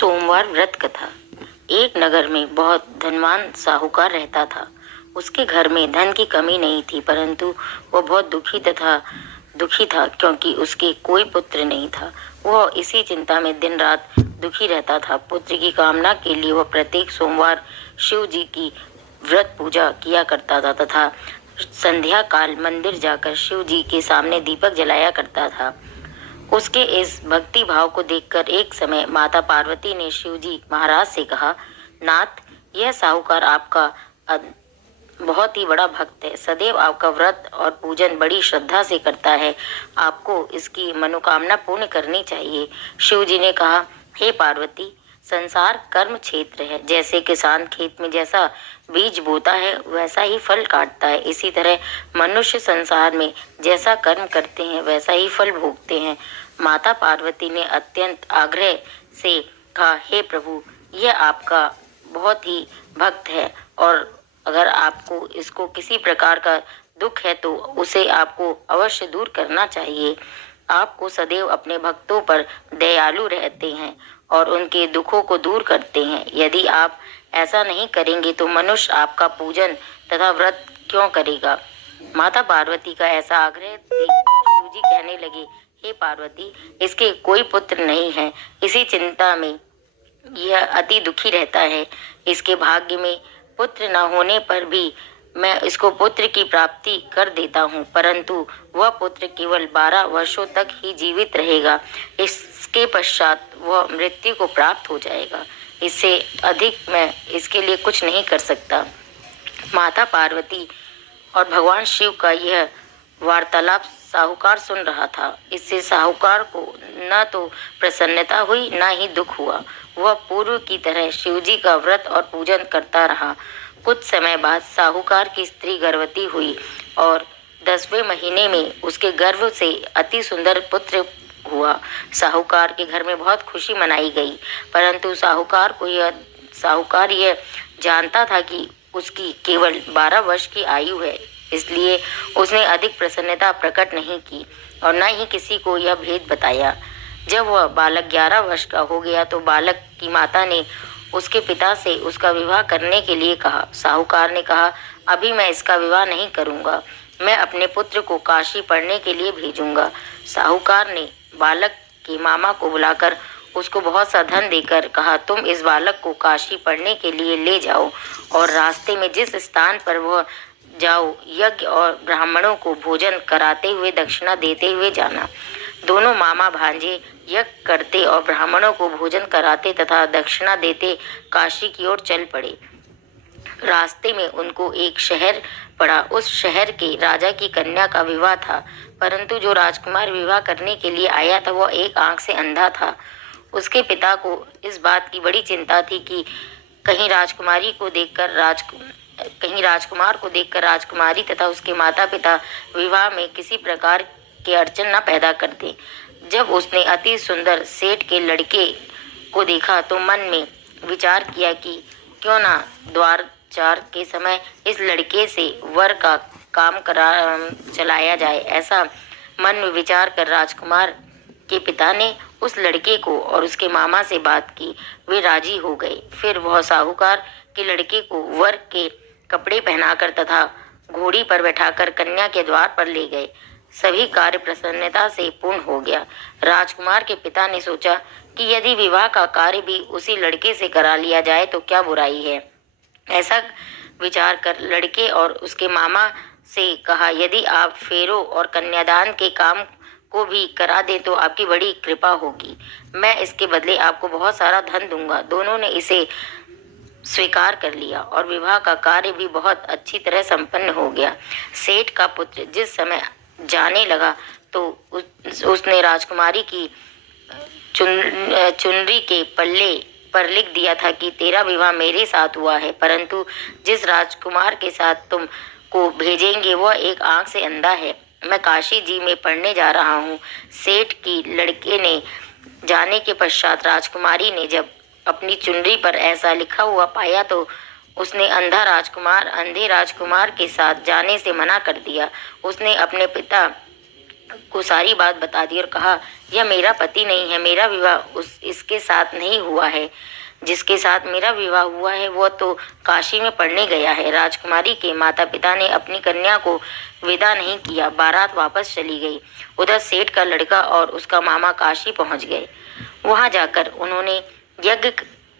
सोमवार व्रत कथा। एक नगर में बहुत धनवान साहूकार रहता था। उसके घर में धन की कमी नहीं थी, परंतु वह बहुत दुखी था क्योंकि उसके कोई पुत्र नहीं था। वह इसी चिंता में दिन रात दुखी रहता था। पुत्र की कामना के लिए वह प्रत्येक सोमवार शिव जी की व्रत पूजा किया करता था तथा संध्या काल मंदिर जाकर शिव जी के सामने दीपक जलाया करता था। उसके इस भक्ति भाव को देखकर एक समय माता पार्वती ने शिवजी महाराज से कहा, नाथ, यह साहूकार आपका बहुत ही बड़ा भक्त है। सदैव आपका व्रत और पूजन बड़ी श्रद्धा से करता है। आपको इसकी मनोकामना पूर्ण करनी चाहिए। शिवजी ने कहा, हे पार्वती, संसार कर्म क्षेत्र है। जैसे किसान खेत में जैसा बीज बोता है वैसा ही फल काटता है, इसी तरह मनुष्य संसार में जैसा कर्म करते हैं वैसा ही फल भोगते हैं। माता पार्वती ने अत्यंत आग्रह से कहा, हे प्रभु, यह आपका बहुत ही भक्त है और अगर आपको इसको किसी प्रकार का दुख है तो उसे आपको अवश्य दूर करना चाहिए। आपको सदैव अपने भक्तों पर दयालु रहते हैं और उनके दुखों को दूर करते हैं। यदि आप ऐसा नहीं करेंगे तो मनुष्य आपका पूजन तथा व्रत क्यों करेगा। माता पार्वती का ऐसा आग्रह देख शिवजी कहने लगे, हे पार्वती, इसके कोई पुत्र नहीं है। इसी चिंता में यह अति दुखी रहता है। इसके भाग्य में पुत्र न होने पर भी मैं इसको पुत्र की प्राप्ति कर देता हूँ, परंतु वह पुत्र केवल 12 वर्षों तक ही जीवित रहेगा। इसके पश्चात वह मृत्यु को प्राप्त हो जाएगा। इससे अधिक मैं इसके लिए कुछ नहीं कर सकता। माता पार्वती और भगवान शिव का यह वार्तालाप साहूकार सुन रहा था। इससे साहूकार को न तो प्रसन्नता हुई न ही दुख हुआ। वह पूर्व की तरह शिवजी का व्रत और पूजन करता रहा। कुछ समय बाद साहूकार की स्त्री गर्भवती हुई और 10वें महीने में उसके गर्भ से अति सुंदर पुत्र हुआ। साहूकार के घर में बहुत खुशी मनाई गई, परंतु साहूकार यह जानता था कि उसकी केवल 12 वर्ष की आयु है, इसलिए उसने अधिक प्रसन्नता प्रकट नहीं की और न ही किसी को यह भेद बताया। जब वह बालक 11 वर्ष का हो गया तो बालक की माता ने उसके पिता से उसका विवाह करने के लिए कहा। साहूकार ने कहा, अभी मैं इसका विवाह नहीं करूंगा, मैं अपने पुत्र को काशी पढ़ने के लिए भेजूंगा। साहूकार ने बालक के मामा को बुलाकर उसको बहुत सा धन देकर कहा, तुम इस बालक को काशी पढ़ने के लिए ले जाओ और रास्ते में जिस स्थान पर वह जाओ, यज्ञ और ब्राह्मणों को भोजन कराते हुए दक्षिणा देते हुए जाना। दोनों मामा भांजे यज्ञ करते और ब्राह्मणों को भोजन कराते तथा दक्षिणा देते काशी की ओर चल पड़े। रास्ते में उनको एक शहर पड़ा। उस शहर के राजा की कन्या का विवाह था, परंतु जो राजकुमार विवाह करने के लिए आया था वह एक आंख से अंधा था। उसके पिता को इस बात की बड़ी चिंता थी कि कहीं राजकुमार को देखकर राजकुमारी तथा उसके माता पिता विवाह में किसी प्रकार के अड़चन न पैदा कर दे। जब उसने अति सुंदर सेठ के लड़के को देखा तो मन में विचार किया कि क्यों ना द्वारचार के समय इस लड़के से वर का काम चलाया जाए। ऐसा मन में विचार कर राजकुमार के पिता ने उस लड़के को और उसके मामा से बात की। वे राजी हो गए। फिर वह साहूकार के लड़के को वर के कपड़े पहनाकर तथा घोड़ी पर बैठाकर कन्या के द्वार पर ले गए। सभी कार्य प्रसन्नता से पूर्ण हो गया। राजकुमार के पिता ने सोचा कि यदि विवाह का कार्य भी उसी लड़के से करा लिया जाए तो क्या बुराई है। ऐसा विचार कर लड़के और उसके मामा से कहा, यदि आप फेरों और कन्यादान के काम को भी करा दे तो आपकी बड़ी कृपा होगी। मैं इसके बदले आपको बहुत सारा धन दूंगा। दोनों ने इसे स्वीकार कर लिया और विवाह का कार्य भी बहुत अच्छी तरह संपन्न हो गया। सेठ का पुत्र जिस समय जाने लगा तो उसने राजकुमारी की चुनरी के पल्ले पर लिख दिया था कि तेरा विवाह मेरे साथ हुआ है, परंतु जिस राजकुमार के साथ तुम को भेजेंगे वह एक आंख से अंधा है। मैं काशी जी में पढ़ने जा रहा हूँ। सेठ की लड़के ने जाने के पश्चात राजकुमारी ने जब अपनी चुनरी पर ऐसा लिखा हुआ पाया तो उसने अंधे राजकुमार के साथ जाने से मना कर दिया। उसने अपने पिता को सारी बात बता दी और कहा, यह मेरा पति नहीं है, मेरा विवाह इसके साथ नहीं हुआ है। जिसके साथ मेरा विवाह हुआ है वह तो काशी में पढ़ने गया है। राजकुमारी के माता पिता ने अपनी कन्या को विदा नहीं किया। बारात वापस चली गई। उधर सेठ का लड़का और उसका मामा काशी पहुंच गए। वहां जाकर उन्होंने यज्ञ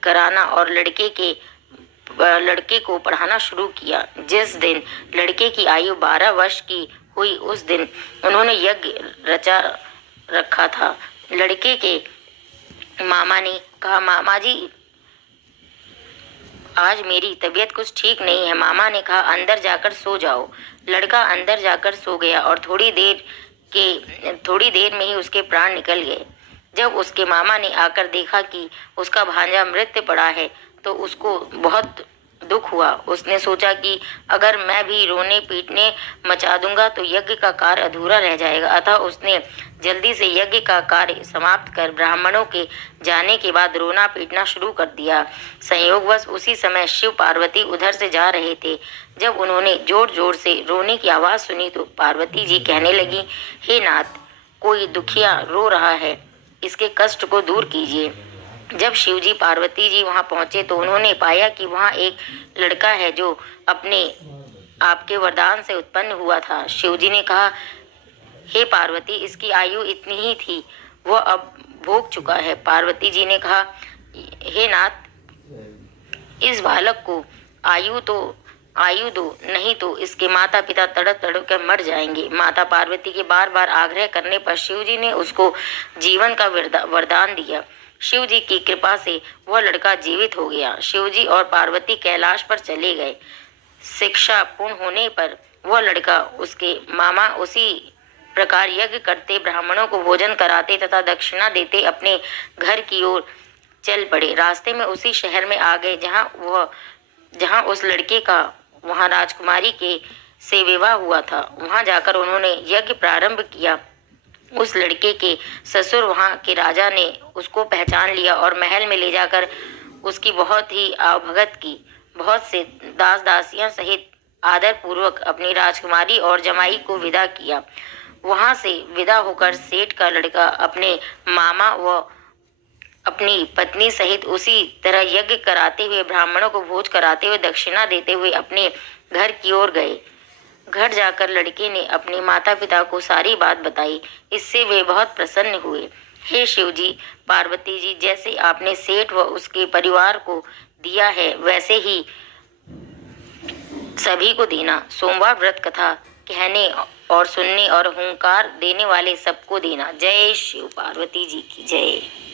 कराना और लड़के को पढ़ाना शुरू किया। जिस दिन लड़के की आयु 12 वर्ष की हुई उस दिन उन्होंने यज्ञ रचा रखा था। लड़के के मामा ने कहा, मामा जी आज मेरी तबीयत कुछ ठीक नहीं है। मामा ने कहा, अंदर जाकर सो जाओ। लड़का अंदर जाकर सो गया और थोड़ी देर में ही उसके प्राण निकल गए। जब उसके मामा ने आकर देखा कि उसका भांजा मृत पड़ा है तो उसको बहुत दुख हुआ। उसने सोचा कि अगर मैं भी रोने पीटने मचा दूंगा तो यज्ञ का कार्य अधूरा रह जाएगा। अतः उसने जल्दी से यज्ञ का कार्य समाप्त कर ब्राह्मणों के जाने के बाद रोना पीटना शुरू कर दिया। संयोगवश उसी समय शिव पार्वती उधर से जा रहे थे। जब उन्होंने जोर जोर से रोने की आवाज सुनी तो पार्वती जी कहने लगी, हे नाथ, कोई दुखिया रो रहा है, इसके कष्ट को दूर कीजिए। जब शिवजी पार्वती जी वहां पहुंचे तो उन्होंने पाया कि वहां एक लड़का है जो अपने आपके वरदान से उत्पन्न हुआ था। शिवजी ने कहा, हे पार्वती, इसकी आयु इतनी ही थी, वह अब भोग चुका है। पार्वती जी ने कहा, हे नाथ, इस बालक को आयु दो, नहीं तो इसके माता पिता तड़प तड़प कर मर जाएंगे। माता पार्वती के बार बार आग्रह करने पर शिवजी ने उसको जीवन का वरदान दिया। शिवजी की कृपा से वह लड़का जीवित हो गया। शिवजी और पार्वती कैलाश पर चले गए। शिक्षा पूर्ण होने पर वह लड़का उसके मामा उसी प्रकार यज्ञ करते, ब्राह्मणों को भोजन कराते तथा दक्षिणा देते अपने घर की ओर चल पड़े। रास्ते में उसी शहर में आ गए जहाँ उस लड़के का वहां राजकुमारी के से विवाह हुआ था। वहां जाकर उन्होंने यज्ञ प्रारंभ किया। उस लड़के के ससुर वहां के राजा ने उसको पहचान लिया और महल में ले जाकर उसकी बहुत ही आवभगत की। बहुत से दास दासियां सहित आदर पूर्वक अपनी राजकुमारी और जमाई को विदा किया। वहां से विदा होकर सेठ का लड़का अपने मामा व अपनी पत्नी सहित उसी तरह यज्ञ कराते हुए, ब्राह्मणों को भोज कराते हुए, दक्षिणा देते हुए अपने घर की ओर गए। घर जाकर लड़के ने अपने माता पिता को सारी बात बताई। इससे वे बहुत प्रसन्न हुए। हे शिव जी, पार्वती जी, जैसे आपने सेठ व उसके परिवार को दिया है वैसे ही सभी को देना। सोमवार व्रत कथा कहने और सुनने और हुंकार देने वाले सबको देना। जय शिव पार्वती जी की जय।